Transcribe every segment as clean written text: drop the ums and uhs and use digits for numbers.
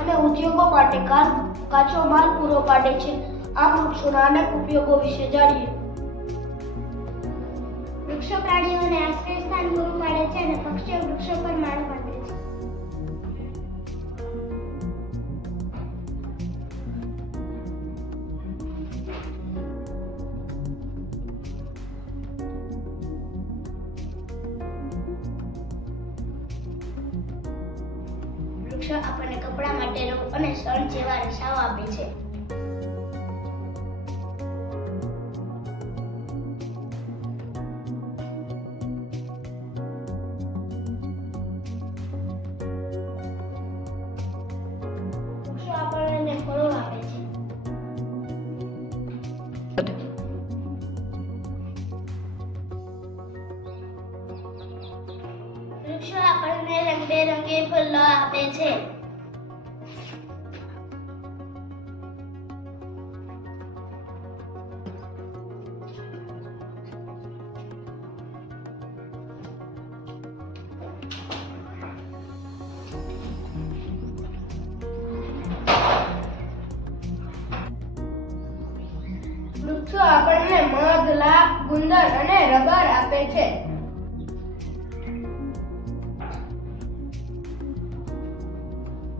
અને ઉદ્યોગો માટે કાચો માલ પૂરો પાડે છે. આ વૃક્ષોના અનેક ઉપયોગો વિશે જાણીએ. વૃક્ષો પ્રાણીઓને આશ્રયસ્થાન પૂરું પાડે છે અને પક્ષીઓ વૃક્ષો પર માળો બાંધે છે. વૃક્ષો આપણને કપડા માટે રંગ અને શણ જેવા રસાઓ આપે છે. વૃક્ષો આપણને ફળો આપે છે. વૃક્ષો આપણને રંગબેરંગી ફૂલો આપે છે. વૃક્ષો આપણને મધ, લાખ, ગુંદર અને રબર આપે છે.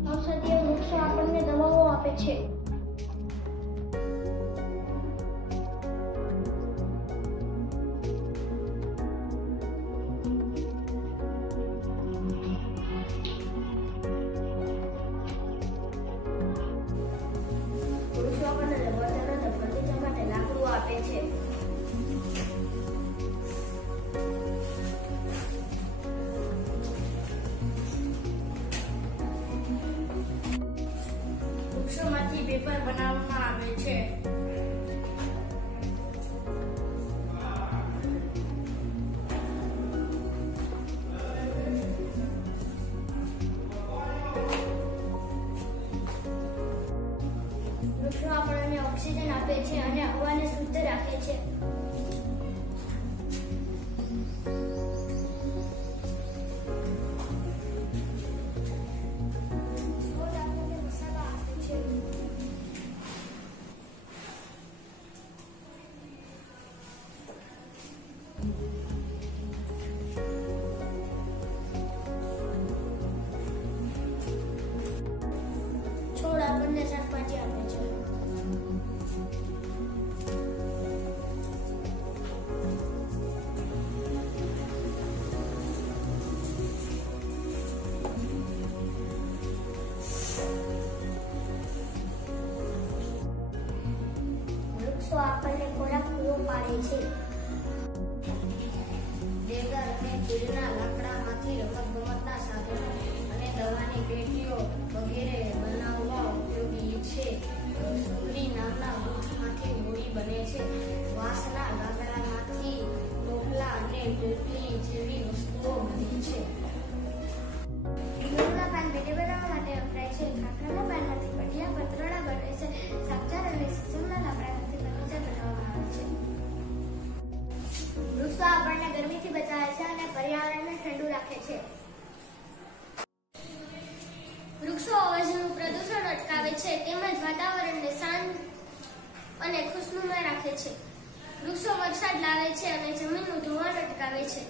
ઔષધીય વૃક્ષો આપણને દવાઓ આપે છે. વૃક્ષો આપણને રબર અને ફર્નિચર માટે લાકડું આપે છે. વૃક્ષોમાંથી પેપર બનાવવામાં આવે છે. વૃક્ષો આપણને ઓક્સિજન આપે છે અને હવાને શુદ્ધ રાખે છે. છોડ આપણને મસાલા આપે છે. છોડ આપણને શાકભાજી આપે છે. વૃક્ષો આપણને ખોરાક પૂરો પાડે છે. દેવદાર અને ચીડના લાકડામાંથી રમતગમતના સાધનો અને દવાની પેટીઓ વગેરે બનાવવા ઉપયોગી છે. સુગરી નામના વૃક્ષમાંથી મૂડી બને છે. વાંસના લાકડામાંથી ટોપલા અને પીપળી જેવી વસ્તુઓ બને છે. લીમડોના પાન પેટી બનાવવા માટે વપરાય છે. ખાખરાના પાનમાંથી પટિયા પતરડા બને છે. સાગજાર અને સીસમના લાકડામાંથી ફર્નિચર બનાવવામાં આવે છે. વૃક્ષો આપણને ગરમીથી બચાવે છે અને પર્યાવરણને ઠંડુ રાખે છે. વૃક્ષો અવાજનું પ્રદૂષણ અટકાવે છે તેમજ વાતાવરણને શાંત અને ખુશનુમા રાખે છે. વૃક્ષો વરસાદ લાવે છે અને જમીનનું ધોવાણ અટકાવે છે.